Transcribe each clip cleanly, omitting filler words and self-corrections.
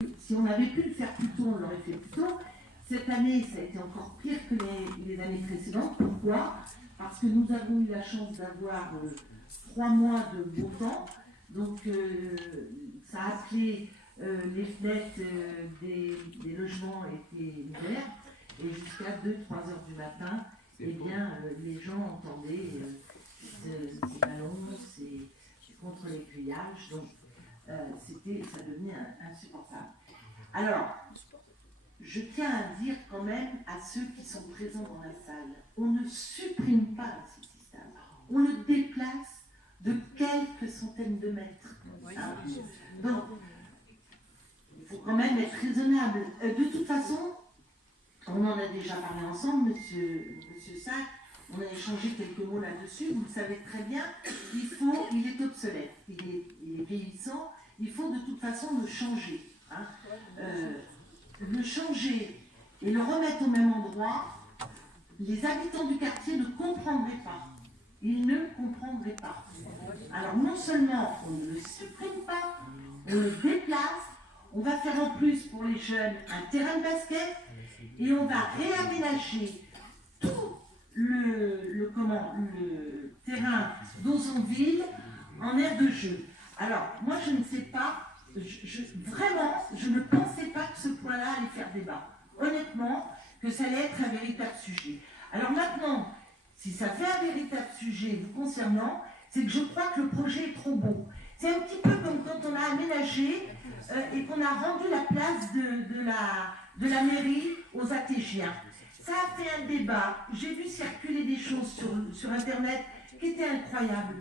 Si on avait pu le faire plus tôt, on l'aurait fait plus tôt. Cette année, ça a été encore pire que les années précédentes. Pourquoi? Parce que nous avons eu la chance d'avoir 3 mois de beau temps. Donc, ça a appelé les fenêtres des logements étaient ouvertes. Et jusqu'à 2-3 heures du matin, eh bien, les gens entendaient ces ballons, contre les grillages. Donc, ça devenait insupportable. Alors, je tiens à dire quand même à ceux qui sont présents dans la salle, on ne supprime pas un City-Stade, on le déplace de quelques centaines de mètres. Hein. Donc, il faut quand même être raisonnable. De toute façon, on en a déjà parlé ensemble, monsieur Sac, on a échangé quelques mots là-dessus, vous le savez très bien, il est obsolète, il est vieillissant, il faut de toute façon le changer. Hein. Le changer et le remettre au même endroit, les habitants du quartier ne comprendraient pas. Ils ne comprendraient pas. Alors non seulement on ne le supprime pas, on le déplace, on va faire en plus pour les jeunes un terrain de basket et on va réaménager tout le terrain d'Ozonville en aire de jeu. Alors moi je ne sais pas. Vraiment, je ne pensais pas que ce point-là allait faire débat. Honnêtement, que ça allait être un véritable sujet. Alors maintenant, si ça fait un véritable sujet vous concernant, c'est que je crois que le projet est trop beau. C'est un petit peu comme quand on a aménagé et qu'on a rendu la place de la mairie aux ATGiens. Ça a fait un débat. J'ai vu circuler des choses sur Internet qui étaient incroyables.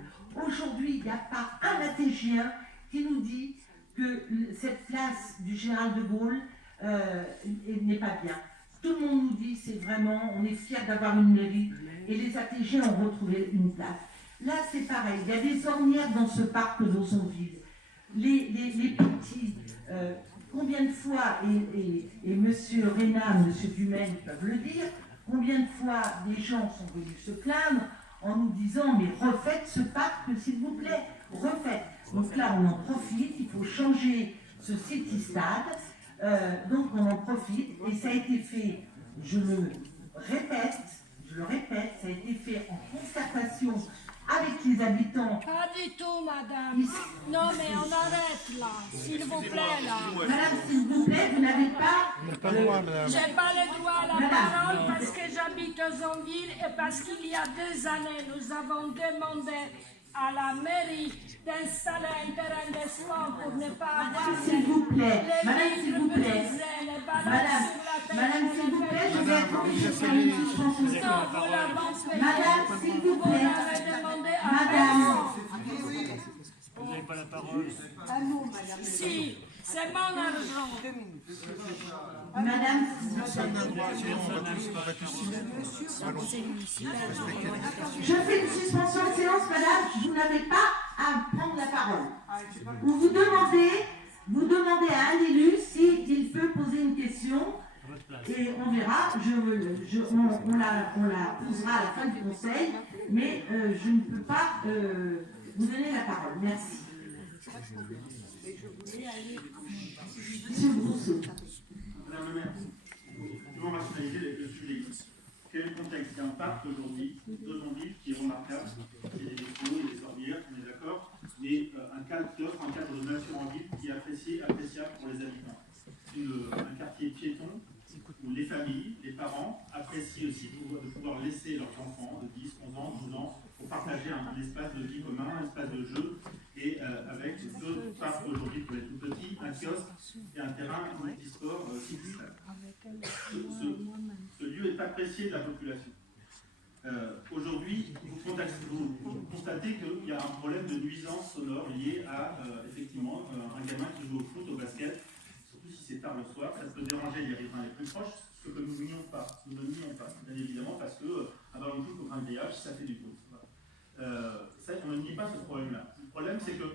Aujourd'hui, il n'y a pas un ATGien qui nous dit que cette place du général de Gaulle n'est pas bien. Tout le monde nous dit, c'est vraiment, on est fiers d'avoir une mairie, et les ATG ont retrouvé une place. Là, c'est pareil, il y a des ornières dans ce parc d'Ozonville. Les petits, combien de fois, et M. Rénat, M. Dumaine peuvent le dire, combien de fois des gens sont venus se plaindre en nous disant, mais refaites ce parc, s'il vous plaît, refaites. Donc là, on en profite, il faut changer ce City-Stade, donc on en profite, et ça a été fait, je le répète, ça a été fait en concertation avec les habitants. Pas du tout, madame. Non, mais on arrête là, s'il vous plaît, là. Madame, s'il vous plaît, vous n'avez pas... J'ai pas le droit à la parole parce que j'habite aux Zonville et parce qu'il y a 2 années, nous avons demandé à la mairie d'installer un terrain de sport pour ne pas avoir s'il vous plaît, madame, s'il vous plaît, les ballons sur la tête. madame, s'il vous plaît, je vais attendre jusqu'à une suspension. Non, vous l'avez Madame, s'il vous vous plaît, l'avez demandé à madame, Vous n'avez pas la parole. Si, c'est mon argent. madame, je fais une suspension de séance, madame, vous n'avez pas à prendre la parole. Vous demandez à un élu s'il peut poser une question et on verra, on la posera à la fin du conseil, mais je ne peux pas vous donner la parole. Merci. Monsieur Brousseau. Madame le maire, comment rationaliser le sujet? Quel est le contexte? Il y a un parc aujourd'hui, d'Ozonville, qui est remarquable. Il y a des vélos, il y a des ornières, on est d'accord, mais un cadre de nature en ville qui est appréciable pour les habitants. Un quartier piéton où les familles, les parents apprécient aussi de pouvoir laisser leurs enfants de 10, 11 ans, 12 ans pour partager un espace de vie commun, un espace de jeu, et avec 2 parcs aujourd'hui pour les tout petits, un kiosque et un terrain multisport City-Stade. Ce lieu est apprécié de la population. Aujourd'hui, vous constatez qu'il y a un problème de nuisance sonore lié à effectivement un gamin qui joue au foot, au basket, surtout si c'est tard le soir, ça peut déranger les riverains les plus proches, ce que nous ne nions pas. Nous ne nions pas, bien évidemment, parce que avoir une foot contre un grillage, ça fait du bruit. Ça, on ne nie pas ce problème-là. Le problème, c'est que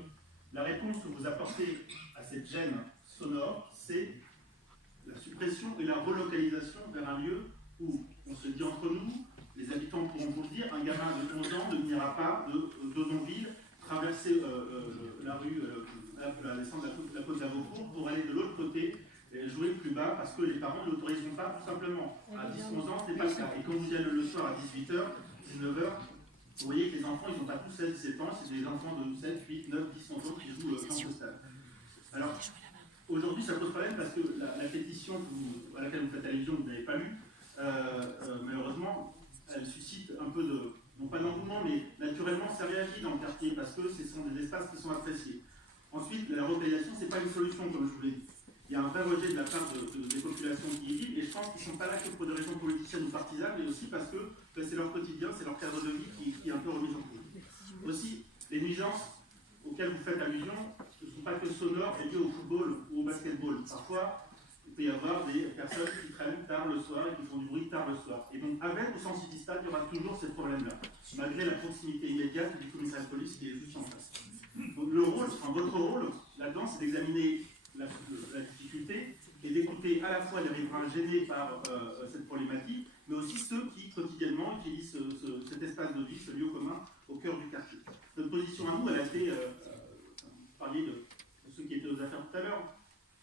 la réponse que vous apportez à cette gêne sonore, c'est la suppression et la relocalisation vers un lieu où on se dit entre nous, les habitants pourront vous le dire, un gamin de 11 ans ne n'ira pas d'Ozonville traverser la rue, la descente de la côte d'Avocourt pour aller de l'autre côté parce que les parents ne l'autoriseront pas, tout simplement. À 10-11 ans, ce n'est pas le cas. Et quand vous y allez le soir à 18h, 19h, vous voyez que les enfants, ils n'ont pas tous 16-17 ans, c'est des enfants de 7, 8, 9, 10, 11 ans qui jouent dans ce stade. Alors, aujourd'hui, ça pose problème parce que la pétition à laquelle vous faites allusion, vous n'avez pas lu, malheureusement, elle suscite un peu de, non pas d'engouement, mais naturellement, ça réagit dans le quartier parce que ce sont des espaces qui sont appréciés. Ensuite, la relocalisation, ce n'est pas une solution, comme je vous l'ai dit. Il y a un vrai rejet de la part des populations qui y vivent, et je pense qu'ils ne sont pas là que pour des raisons politiciennes ou partisanes, mais aussi parce que c'est leur quotidien, c'est leur cadre de vie qui est un peu remis en cause. Aussi, les nuisances auxquelles vous faites allusion ne sont pas que sonores et liées au football ou au basketball. Parfois, il peut y avoir des personnes qui traînent tard le soir et qui font du bruit tard le soir. Et donc, avec ou sans City Stade, il y aura toujours ce problème-là, malgré la proximité immédiate du commissariat de police qui est juste en face. Donc, votre rôle là-dedans, c'est d'examiner la difficulté et d'écouter à la fois les riverains gênés par cette problématique, mais aussi ceux qui quotidiennement utilisent cet espace de vie, ce lieu commun au cœur du quartier. Notre position à nous, elle a été, vous parliez de ceux qui étaient aux affaires tout à l'heure,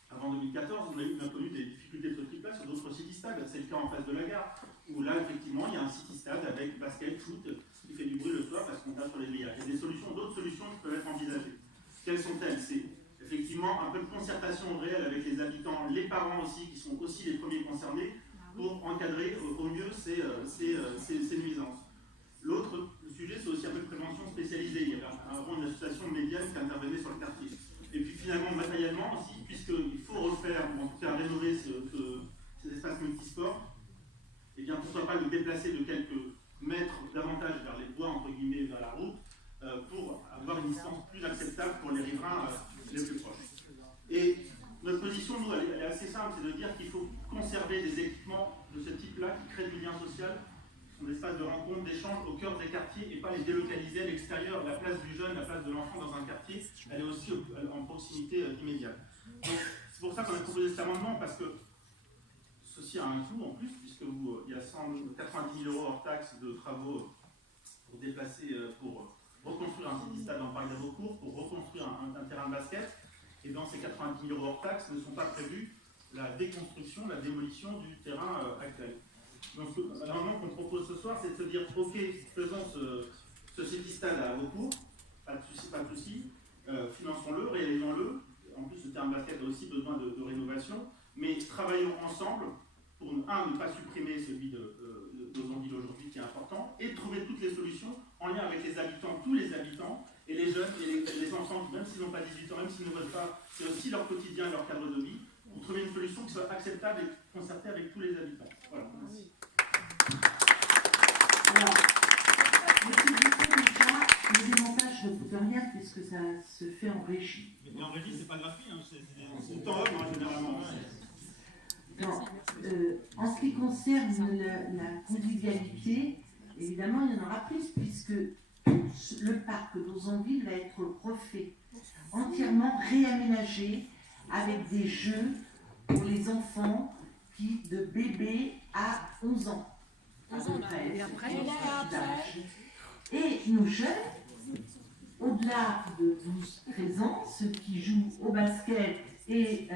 avant 2014, on a connu des difficultés de ce type-là sur d'autres city-stades. C'est le cas en face de la gare, où là, effectivement, il y a un city-stade avec basket, foot, qui fait du bruit le soir parce qu'on tape sur les grillages. Il y a des solutions, d'autres solutions qui peuvent être envisagées. Quelles sont-elles? C'est effectivement un peu de concertation réelle avec les habitants, les parents aussi, qui sont aussi les premiers concernés, pour encadrer au mieux ces nuisances. L'autre sujet, c'est aussi un peu de prévention spécialisée. Il y avait avant une association médiane qui intervenait sur le quartier. Et puis finalement, matériellement aussi, puisqu'il faut refaire, ou en tout cas rénover ces espaces multisports, et bien pourquoi pas le déplacer de quelques mètres davantage vers les bois, entre guillemets, vers la route, pour avoir une distance plus acceptable pour les riverains les plus proches. Et notre position, nous, elle est assez simple, c'est de dire qu'il faut conserver des équipements de ce type-là qui créent du lien social, qui sont des espaces de rencontre, d'échange au cœur des quartiers et pas les délocaliser à l'extérieur. La place du jeune, la place de l'enfant dans un quartier, elle est aussi en proximité immédiate. Donc c'est pour ça qu'on a proposé cet amendement, parce que ceci a un coût en plus, puisque il y a 190 000 € hors taxes de travaux pour déplacer, pour reconstruire un city-stade dans le parc d'Avocourt, pour reconstruire un terrain de basket. Et dans ces 90 000 € hors taxes ne sont pas prévus la déconstruction, la démolition du terrain actuel. Donc l'amendement qu'on propose ce soir, c'est de se dire, ok, faisons ce city-stade à Avocourt, pas de souci, finançons-le, réalisons-le. En plus, ce terrain de basket a aussi besoin de rénovation, mais travaillons ensemble pour, ne pas supprimer celui d'Ozonville aujourd'hui qui est important, et trouver toutes les solutions en lien avec les habitants, tous les habitants, et les jeunes et les enfants, même s'ils n'ont pas 18 ans, même s'ils ne votent pas, c'est aussi leur quotidien, leur cadre de vie, pour trouver une solution qui soit acceptable et concertée avec tous les habitants. Voilà, merci. Alors, monsieur Dupont, déjà, le démontage ne coûte rien puisque ça se fait en régie. Mais en régie, c'est pas gratuit, hein, c'est temps homme, généralement. Non, en ce qui concerne la convivialité, évidemment, il y en aura plus puisque tout le parc d'Ozonville va être refait, entièrement réaménagé avec des jeux pour les enfants de bébé à 11 ans. Et nos jeunes, au-delà de 12-13 ans, ceux qui jouent au basket et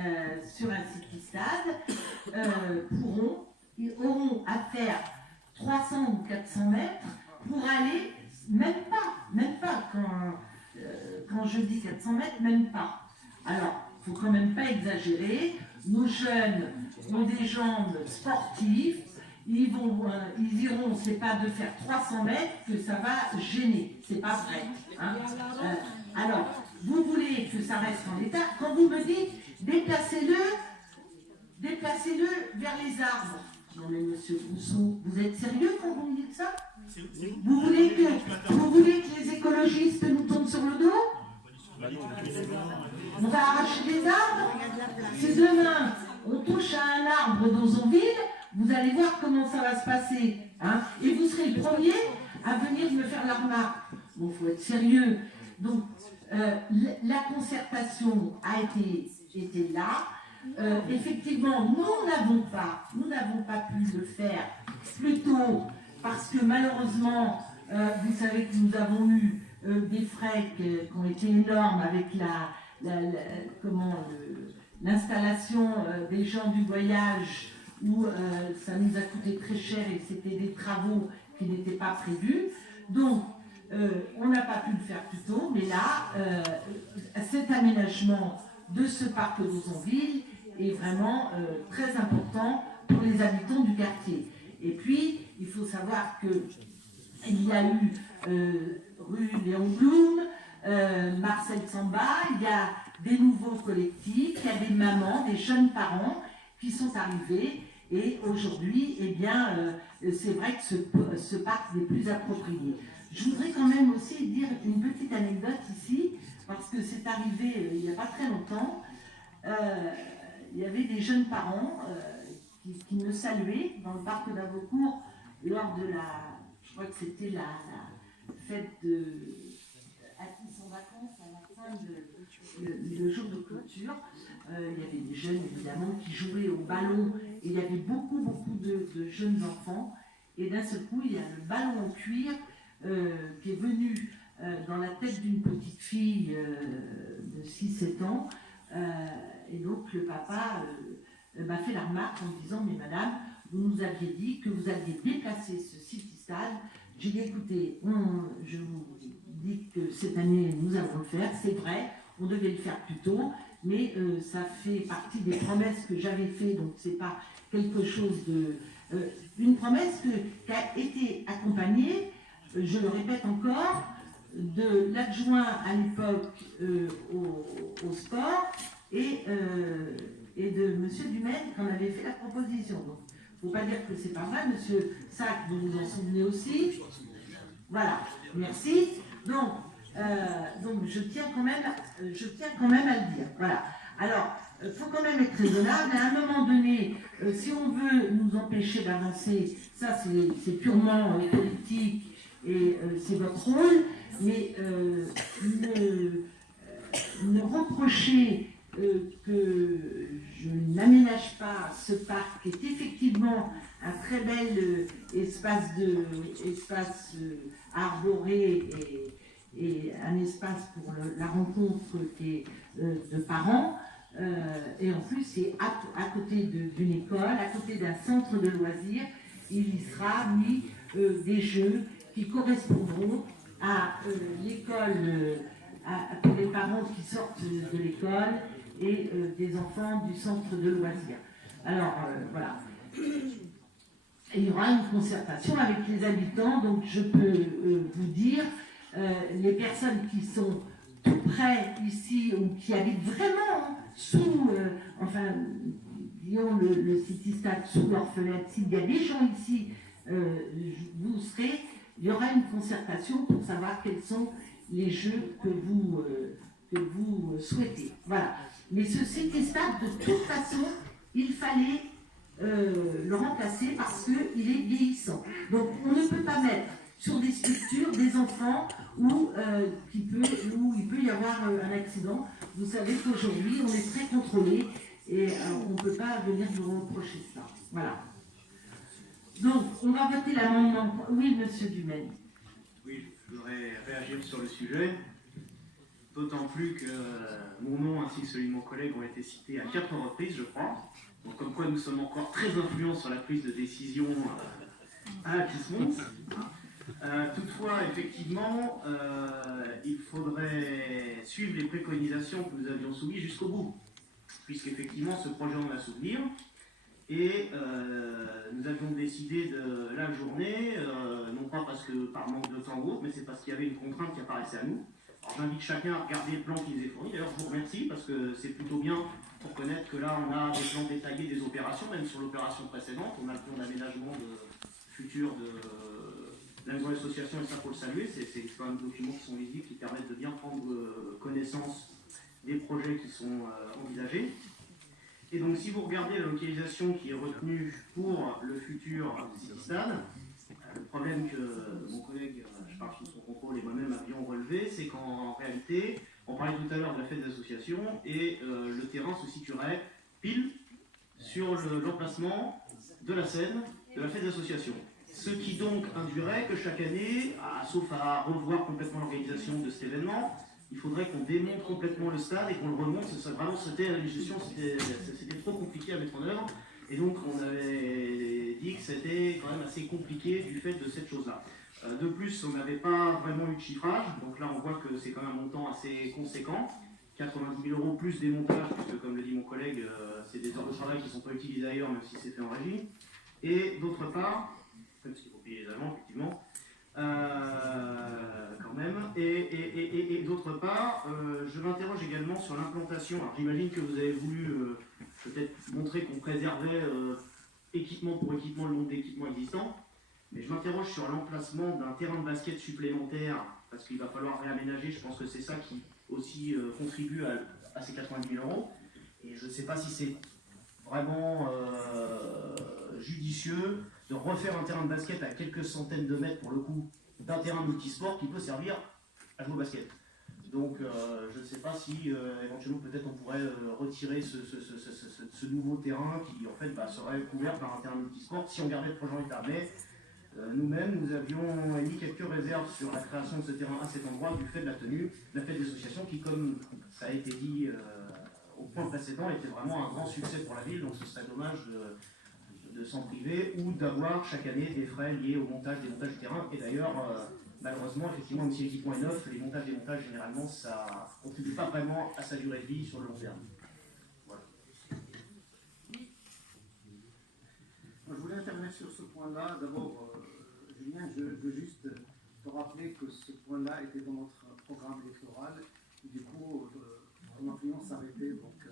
sur un city-stade, auront à faire 300 ou 400 mètres pour aller, même pas quand je dis 400 mètres, même pas. Alors, il ne faut quand même pas exagérer. Nos jeunes ont des jambes sportives. Ils iront, c'est pas de faire 300 mètres que ça va gêner. C'est pas vrai. Hein. Alors, vous voulez que ça reste en état. Quand vous me dites déplacez-le vers les arbres. Non mais monsieur Rousseau, vous êtes sérieux quand vous me dites ça? Vous voulez que les écologistes nous tombent sur le dos? On va arracher des arbres? Si demain on touche à un arbre d'Ozonville, vous allez voir comment ça va se passer. Hein, et vous serez le premier à venir me faire la remarque. Bon, il faut être sérieux. Donc, la concertation a été là. Effectivement, nous n'avons pas pu le faire plus tôt parce que malheureusement, vous savez que nous avons eu des frais qui ont été énormes avec l'installation des gens du voyage où ça nous a coûté très cher et c'était des travaux qui n'étaient pas prévus. Donc, on n'a pas pu le faire plus tôt, mais là, cet aménagement de ce parc d'Haussonville est vraiment très important pour les habitants du quartier. Et puis, il faut savoir qu'il y a eu rue Léon Blum, Marcel Samba, il y a des nouveaux collectifs, il y a des mamans, des jeunes parents qui sont arrivés. Et aujourd'hui, eh bien, c'est vrai que ce parc n'est plus approprié. Je voudrais quand même aussi dire une petite anecdote ici, parce que c'est arrivé il n'y a pas très longtemps. Il y avait des jeunes parents qui me saluaient dans le parc d'Avocourt lors de je crois que c'était la fête à qui sont vacances à la fin le jour de clôture. Il y avait des jeunes évidemment qui jouaient au ballon et il y avait beaucoup de jeunes enfants. Et d'un seul coup, il y a le ballon en cuir qui est venu dans la tête d'une petite fille de 6-7 ans. Et donc le papa m'a fait la remarque en disant « Mais madame, vous nous aviez dit que vous alliez déplacer ce City-Stade. » J'ai dit « Écoutez, je vous dis que cette année nous allons le faire, c'est vrai, on devait le faire plus tôt, mais ça fait partie des promesses que j'avais faites, donc c'est pas quelque chose de... une promesse qui a été accompagnée, je le répète encore, de l'adjoint à l'époque au sport et de M. Dumaine qui en avait fait la proposition. Donc, il ne faut pas dire que c'est pas vrai, M. Sac, vous vous en souvenez aussi. Voilà, merci. Donc je tiens quand même à le dire. Voilà. Alors, il faut quand même être raisonnable. À un moment donné, si on veut nous empêcher d'avancer, ça c'est purement politique et c'est votre rôle, mais ne reprocher que je n'aménage pas ce parc qui est effectivement un très bel espace arboré et un espace pour la rencontre de parents. Et en plus, c'est à côté d'une école, à côté d'un centre de loisirs, il y sera mis des jeux qui correspondront à l'école, pour les parents qui sortent de l'école et des enfants du centre de loisirs. Alors, voilà. Et il y aura une concertation avec les habitants, donc je peux vous dire, les personnes qui sont tout près ici ou qui habitent vraiment sous, disons le City-Stade sous leur fenêtre, s'il y a des gens ici, il y aura une concertation pour savoir quels sont les jeux que vous souhaitez. Voilà. Mais ce City-Stade, de toute façon, il fallait le remplacer parce qu'il est vieillissant. Donc on ne peut pas mettre sur des structures des enfants où il peut y avoir un accident. Vous savez qu'aujourd'hui on est très contrôlé et on ne peut pas venir vous reprocher ça. Voilà. Donc on va voter l'amendement. Oui, monsieur Dumaine. Oui, je voudrais réagir sur le sujet. D'autant plus que mon nom ainsi que celui de mon collègue ont été cités à 4 reprises, je crois. Donc, comme quoi nous sommes encore très influents sur la prise de décision à la Kismons. Toutefois, effectivement, il faudrait suivre les préconisations que nous avions soumises jusqu'au bout, puisqu'effectivement ce projet en a souvenir. Et nous avions décidé de la journée, non pas parce que par manque de temps ou autre, mais c'est parce qu'il y avait une contrainte qui apparaissait à nous. Alors j'invite chacun à regarder le plan qui nous est fourni. D'ailleurs, je vous remercie parce que c'est plutôt bien pour connaître que là, on a des plans détaillés des opérations, même sur l'opération précédente. On a le plan d'aménagement futur de la nouvelle association et ça, faut le saluer. C'est quand même des documents qui sont lisibles, qui permettent de bien prendre connaissance des projets qui sont envisagés. Et donc, si vous regardez la localisation qui est retenue pour le futur City-Stade, le problème que mon collègue, je parle sous son contrôle et moi-même avions relevé, c'est qu'en réalité, on parlait tout à l'heure de la fête d'association et le terrain se situerait pile sur l'emplacement de la scène de la fête d'association. Ce qui donc induirait que chaque année, sauf à revoir complètement l'organisation de cet événement, il faudrait qu'on démonte complètement le stade et qu'on le remonte. C'était trop compliqué à mettre en œuvre. Et donc, on avait dit que c'était quand même assez compliqué du fait de cette chose-là. De plus, on n'avait pas vraiment eu de chiffrage. Donc là, on voit que c'est quand même un montant assez conséquent. 90 000 € plus des montages, puisque comme le dit mon collègue, c'est des heures de travail qui ne sont pas utilisées ailleurs, même si c'est fait en régie. Et d'autre part, même s'il faut payer les agents, effectivement, quand même. Et d'autre part, je m'interroge également sur l'implantation. Alors j'imagine que vous avez voulu peut-être montrer qu'on préservait équipement pour équipement le nombre d'équipements existants, mais je m'interroge sur l'emplacement d'un terrain de basket supplémentaire, parce qu'il va falloir réaménager. Je pense que c'est ça qui aussi contribue à ces 90 000 €. Et je ne sais pas si c'est vraiment judicieux de refaire un terrain de basket à quelques centaines de mètres pour le coup d'un terrain multisport qui peut servir à jouer au basket. Donc je ne sais pas si éventuellement peut-être on pourrait retirer ce nouveau terrain qui en fait serait couvert par un terrain multisport si on gardait le projet en état. Mais nous-mêmes, nous avions émis quelques réserves sur la création de ce terrain à cet endroit du fait de la tenue de la fête des associations qui, comme ça a été dit au point précédent, était vraiment un grand succès pour la ville. Donc ce serait dommage de s'en priver ou d'avoir chaque année des frais liés au montage des montages du terrain. Et d'ailleurs, malheureusement, effectivement, même si l'équipement est neuf, les montages des montages, généralement, ça ne contribue pas vraiment à sa durée de vie sur le long terme. Voilà. Moi, je voulais intervenir sur ce point-là. D'abord, Julien, je veux juste te rappeler que ce point-là était dans notre programme électoral. Et du coup, ton influence s'arrêtait donc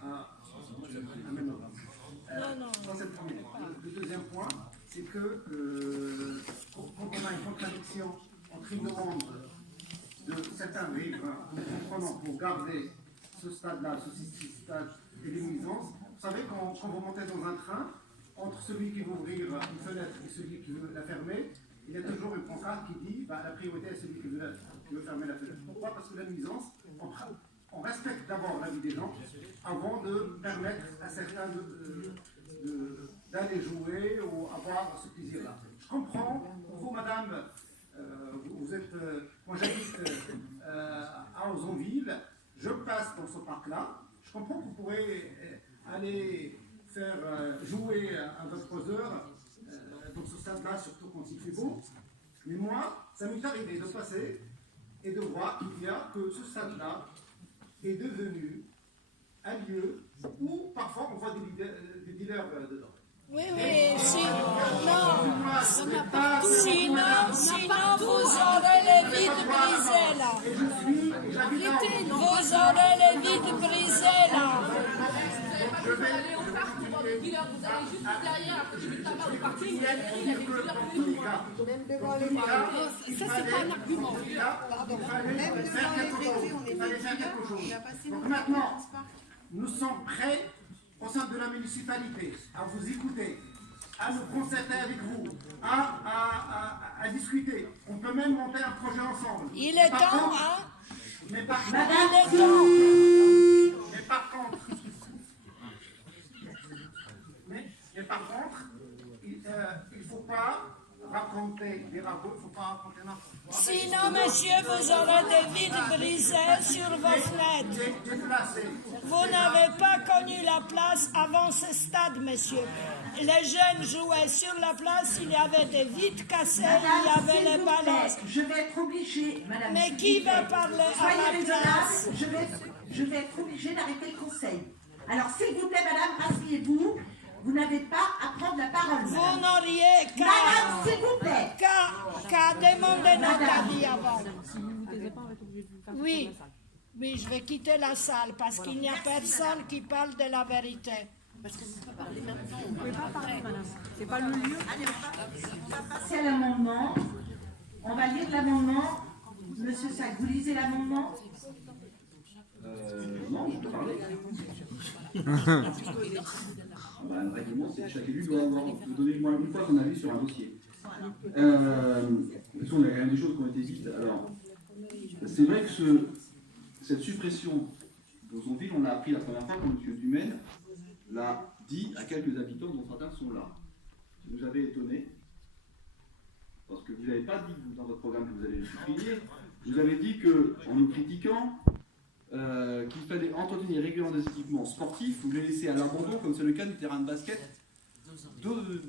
à mai novembre. Dans cette première. Le deuxième point, c'est que quand on a une contradiction entre une demande de certains riverains, nous comprenons pour garder ce stade-là, ce stade et les nuisances, vous savez, quand vous montez dans un train, entre celui qui veut ouvrir une fenêtre et celui qui veut la fermer, il y a toujours une pancarte qui dit la priorité est celui qui veut fermer la fenêtre. Pourquoi? Parce que la nuisance, on respecte d'abord la vie des gens avant de permettre à certains d'aller jouer ou avoir ce plaisir-là. Je comprends, vous, madame, vous êtes. Moi, j'habite à Ozonville, je passe dans ce parc-là. Je comprends que vous pourrez aller faire jouer à votre heure dans ce stade-là, surtout quand il fait beau. Mais moi, ça m'est arrivé de passer et de voir qu'il y a que ce stade-là est devenu un lieu où parfois on voit des dealers dedans. Oui, sinon vous aurez les vides brisés là. Vous aurez les vides brisés là. Ça, c'est pas un argument. Pardon. Il fallait faire quelque chose. Donc maintenant, nous sommes prêts au sein de la municipalité à vous écouter, à nous concerter avec vous, à discuter. On peut même monter un projet ensemble. Il est temps, hein? Mais par contre, il ne faut pas raconter des ragots, il ne faut pas raconter n'importe quoi. Sinon, monsieur, vous aurez des vides brisés sur vos fenêtres. Vous n'avez pas connu la place avant ce stade, monsieur. Les jeunes jouaient sur la place, il y avait des vitres cassées, il y avait les balances. Je vais être obligée, madame. Mais qui va parler à la place? Je vais être obligée d'arrêter le conseil. Alors, s'il vous plaît, madame, asseyez-vous. Vous n'avez pas à prendre la parole, madame. Vous n'auriez Madame, s'il vous plaît. qu'à demander notre avis avant. Oui, je vais quitter la salle parce qu'il n'y a personne qui parle de la vérité. Parce que vous ne pouvez pas parler maintenant. Vous ne pouvez pas parler, madame. C'est pas le lieu. On va passer à l'amendement. On va lire l'amendement. Monsieur Sac, vous lisez l'amendement? Non, je peux parler. Le règlement, c'est que chaque élu doit donner moins une fois son avis sur un dossier. De toute façon, il y a quand même des choses qui ont été dites. Alors, c'est vrai que cette suppression d'Ozonville, on l'a appris la première fois quand M. Dumaine l'a dit à quelques habitants dont certains sont là. Ça nous avait étonnés, parce que vous n'avez pas dit dans votre programme que vous allez le supprimer. vous avez dit que, en nous critiquant, qu'il fallait entretenir régulièrement des équipements sportifs ou les laisser à l'abandon, comme c'est le cas du terrain de basket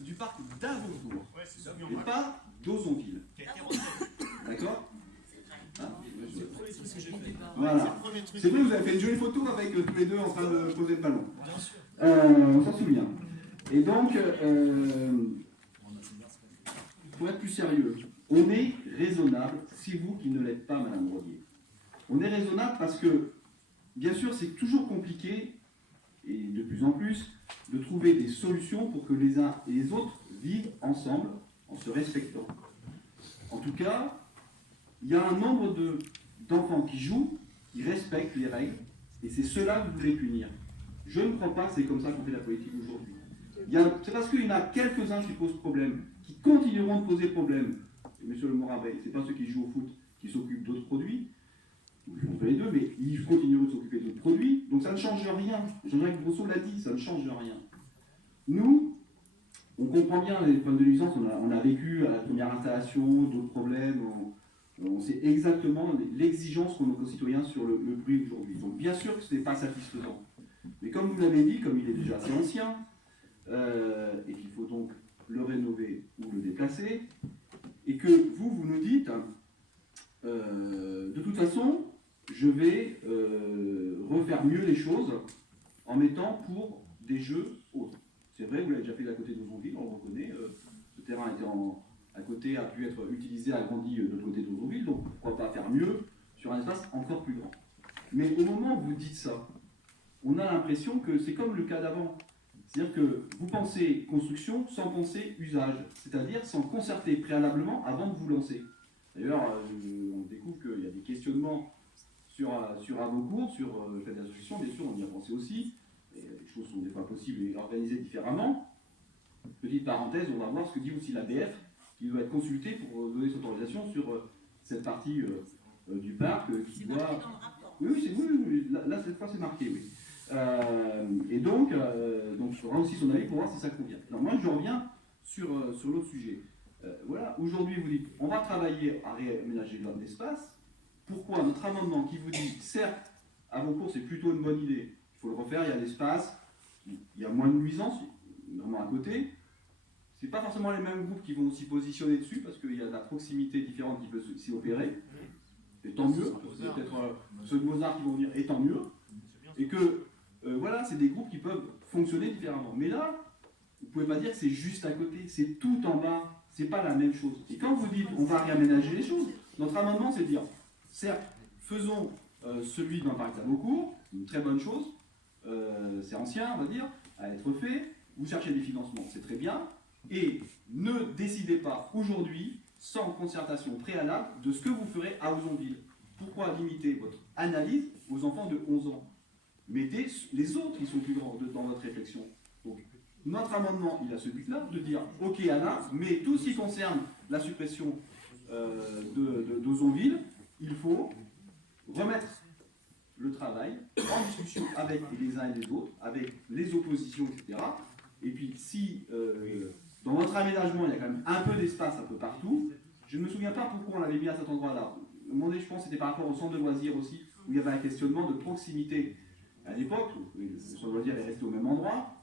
du parc d'Avaucourt, et pas d'Ozonville. D'accord? Voilà. C'est vrai, vous avez fait une jolie photo avec tous les deux en train de poser le ballon. On s'en souvient. Et donc, pour être plus sérieux, on est raisonnable, c'est vous qui ne l'êtes pas, Madame Rodier. On est raisonnable parce que, bien sûr, c'est toujours compliqué, et de plus en plus, de trouver des solutions pour que les uns et les autres vivent ensemble en se respectant. En tout cas, il y a un nombre d'enfants qui jouent, qui respectent les règles, et c'est cela que vous voulez punir. Je ne crois pas que c'est comme ça qu'on fait la politique aujourd'hui. C'est parce qu'il y en a quelques-uns qui posent problème, qui continueront de poser problème. Et monsieur le Morabet, ce n'est pas ceux qui jouent au foot qui s'occupent d'autres produits, ils font les deux, mais ils continueront de s'occuper d'autres produits, donc ça ne change rien. Jean-Jacques Brosseau l'a dit, ça ne change rien. Nous, on comprend bien les problèmes de nuisance, on a vécu à la première installation d'autres problèmes, on sait exactement l'exigence qu'ont nos concitoyens sur le bruit aujourd'hui. Donc bien sûr que ce n'est pas satisfaisant. Mais comme vous l'avez dit, comme il est déjà assez ancien, et qu'il faut donc le rénover ou le déplacer, et que vous nous dites, de toute façon, je vais refaire mieux les choses en mettant pour des jeux autres. C'est vrai, vous l'avez déjà fait à côté d'Ozonville, on le reconnaît, ce terrain était à côté, a pu être utilisé, agrandi de l'autre côté d'Ozonville, donc pourquoi pas faire mieux sur un espace encore plus grand. Mais au moment où vous dites ça, on a l'impression que c'est comme le cas d'avant. C'est-à-dire que vous pensez construction sans penser usage, c'est-à-dire sans concerter préalablement avant de vous lancer. D'ailleurs, on découvre qu'il y a des questionnements sur Avaucourt, sur le fait de l'association, bien sûr, on y a pensé aussi. Et les choses sont des fois possibles et organisées différemment. Petite parenthèse, on va voir ce que dit aussi l'ABF, qui doit être consulté pour donner son autorisation sur cette partie du parc qui doit... Oui, là cette fois c'est marqué, oui. Et donc, il faudra aussi son avis pour voir si ça convient. Alors moi je reviens sur l'autre sujet. Voilà, aujourd'hui vous dites, on va travailler à réaménager l'espace. Pourquoi notre amendement qui vous dit, certes, Avaucourt c'est plutôt une bonne idée, il faut le refaire, il y a l'espace, il y a moins de nuisances, vraiment à côté. C'est pas forcément les mêmes groupes qui vont s'y positionner dessus, parce qu'il y a de la proximité différente qui peut s'y opérer. Et tant mieux, c'est peut-être ceux de Mozart qui vont venir, et tant mieux. Et que, voilà, c'est des groupes qui peuvent fonctionner différemment. Mais là, vous ne pouvez pas dire que c'est juste à côté, c'est tout en bas, c'est pas la même chose. Et quand vous dites, on va réaménager les choses, notre amendement, c'est de dire, certes, faisons celui d'un parc d'Avaucourt, une très bonne chose, c'est ancien, on va dire, à être fait, vous cherchez des financements, c'est très bien, et ne décidez pas aujourd'hui, sans concertation préalable, de ce que vous ferez à Ozonville. Pourquoi limiter votre analyse aux enfants de 11 ans? Mettez les autres qui sont plus grands dans votre réflexion. Donc, notre amendement, il a ce but-là, de dire, ok Anna, mais tout ce qui concerne la suppression d'Ozonville, il faut remettre le travail en discussion avec les uns et les autres, avec les oppositions, etc. Et puis, si dans votre aménagement, il y a quand même un peu d'espace un peu partout, je ne me souviens pas pourquoi on l'avait mis à cet endroit-là. Je pense que c'était par rapport au centre de loisirs aussi, où il y avait un questionnement de proximité. À l'époque, le centre de loisirs est resté au même endroit.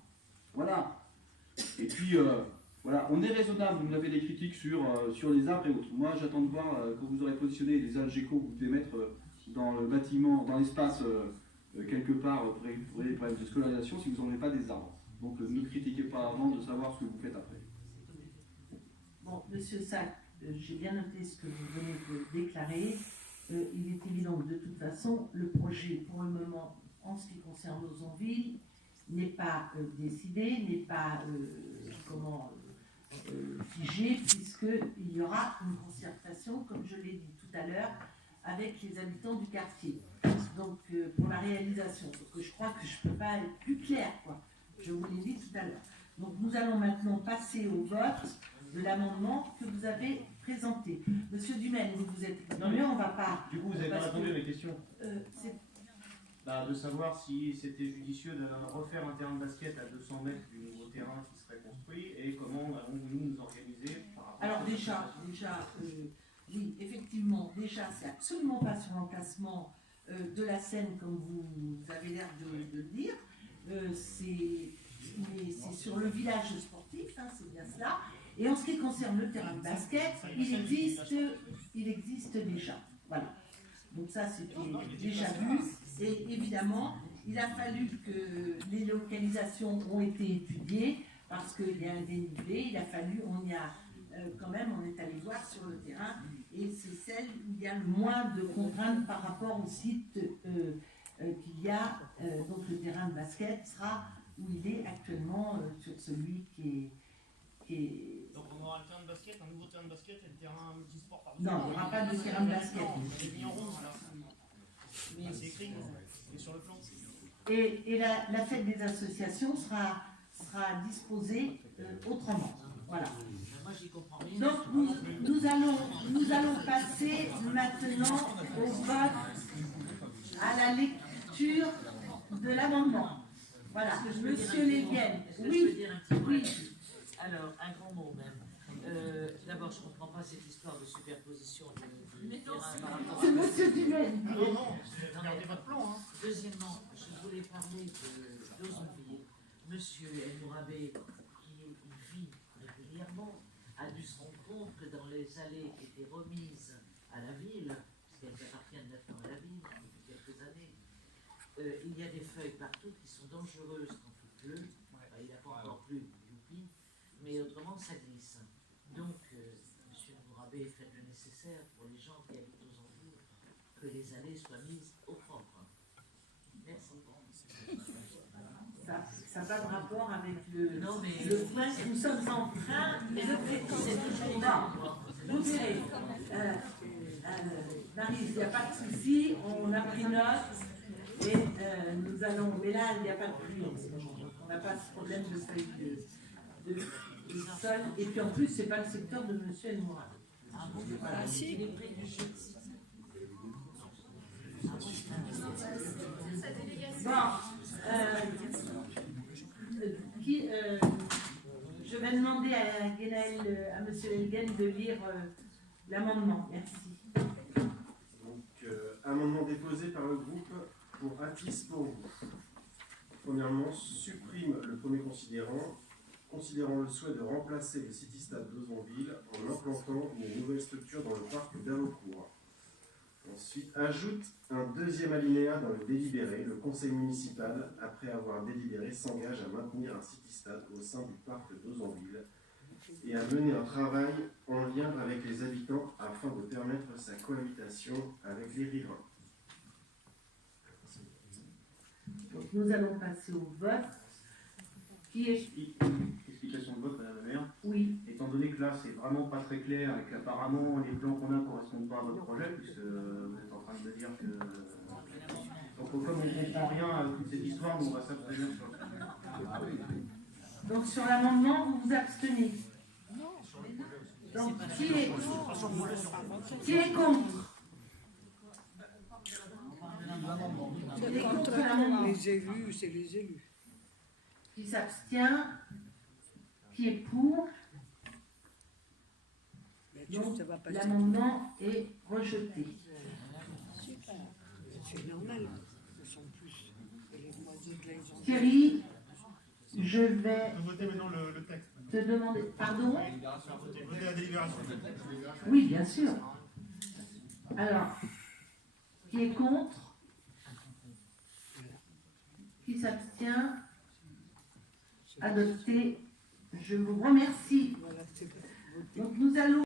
Voilà. Et puis, voilà, on est raisonnable, vous avez des critiques sur les arbres et autres. Moi, j'attends de voir quand vous aurez positionné les algécos que vous devez mettre dans le bâtiment, dans l'espace, quelque part, pour régler les problèmes de scolarisation, si vous n'en avez pas des arbres. Donc, ne critiquez pas avant de savoir ce que vous faites après. Bon, monsieur Sac, j'ai bien noté ce que vous venez de déclarer. Il est évident que de toute façon, le projet, pour le moment, en ce qui concerne Ozonville, n'est pas décidé, n'est pas figé, puisqu'il y aura une concertation, comme je l'ai dit tout à l'heure, avec les habitants du quartier. Donc, pour la réalisation, parce que je crois que je ne peux pas être plus claire, quoi. Je vous l'ai dit tout à l'heure. Donc, nous allons maintenant passer au vote de l'amendement que vous avez présenté. Monsieur Dumaine, vous êtes... Non, mais on ne va pas... Du coup, vous n'avez pas répondu à mes questions. De savoir si c'était judicieux de refaire un terrain de basket à 200 mètres du nouveau terrain qui serait construit et comment allons-nous nous organiser par rapport Alors à déjà, oui, effectivement, déjà, c'est absolument pas sur l'emplacement de la Seine, comme vous avez l'air de le dire. C'est sur le village sportif, hein, c'est bien cela. Et en ce qui concerne le terrain de basket, il existe déjà. Voilà. Donc ça, c'était déjà vu. Et évidemment, il a fallu que les localisations ont été étudiées parce qu'il y a un dénivelé. Il a fallu, on est allé voir sur le terrain et c'est celle où il y a le moins de contraintes par rapport au site qu'il y a. Donc le terrain de basket sera où il est actuellement sur celui qui est... Donc on aura un terrain de basket, un nouveau terrain de basket et le terrain multisport par Non, il n'y aura pas de terrain de basket. C'est mis en rouge là. Mais c'est écrit, et sur le plan. Et la fête des associations sera disposée autrement. Voilà. Moi, j'y comprends rien. Donc nous allons passer maintenant au vote, à la lecture de l'amendement. Voilà, Monsieur Lévienne. Est-ce que je peux dire un petit mot là-dessus? Alors, un grand mot même. D'abord, je ne comprends pas cette histoire de superposition de terrain par rapport C'est Monsieur Dumaine. Non, regardez votre plan. Hein. Deuxièmement, je voulais parler d'Ozonville. Monsieur El Mourabé, qui y vit régulièrement, a dû se rendre compte que dans les allées qui étaient remises à la ville, puisqu'elles appartiennent maintenant à la ville depuis quelques années, il y a des feuilles partout qui sont dangereuses quand il pleut. Enfin, il n'a pas encore plu, youpi, mais autrement ça glisse. Donc, monsieur El Mourabé, faites le nécessaire pour les gens qui habitent aux environs, que les allées soient mises au propre. Merci. Ça n'a pas de rapport avec le point que nous sommes en train de traiter. C'est toujours là. Donc, Marie, il n'y a pas de souci, on a pris note et nous allons. Mais là, il n'y a pas de pluie. On n'a pas ce problème de feuilles de sol. Et puis en plus, ce n'est pas le secteur de M. El Mourabé. Voilà. Si. Les prix du jeu. Je vais demander à M. Elgen de lire l'amendement. Merci. Donc, amendement déposé par le groupe pour Atis pour vous. Premièrement, supprime le premier considérant le souhait de remplacer le City-Stade d'Ozonville en implantant une nouvelle structure dans le parc d'Avocourt. Ensuite, ajoute un deuxième alinéa dans le délibéré. Le conseil municipal, après avoir délibéré, s'engage à maintenir un city-stade au sein du parc d'Ozonville et à mener un travail en lien avec les habitants afin de permettre sa cohabitation avec les riverains. Donc nous allons passer au vote. Qui est... Explication de vote, madame la maire. Oui. Étant donné que là, c'est vraiment pas très clair et qu'apparemment les plans qu'on a ne correspondent pas à votre projet, puisque vous êtes en train de me dire que. Donc, comme on ne comprend rien à toute cette histoire, on va s'abstenir sur le. Donc, sur l'amendement, vous vous abstenez. Donc, qui est contre? Qui est contre l'amendement? Les élus, c'est les élus. Qui s'abstient? Qui est pour? Donc, l'amendement est rejeté. C'est normal. Ils sont plus. Thierry, je vais Voter maintenant le texte. te demander... Pardon? Voter la délibération. Oui, bien sûr. Alors, qui est contre? Qui s'abstient? Adopté. Je vous remercie. Donc nous allons...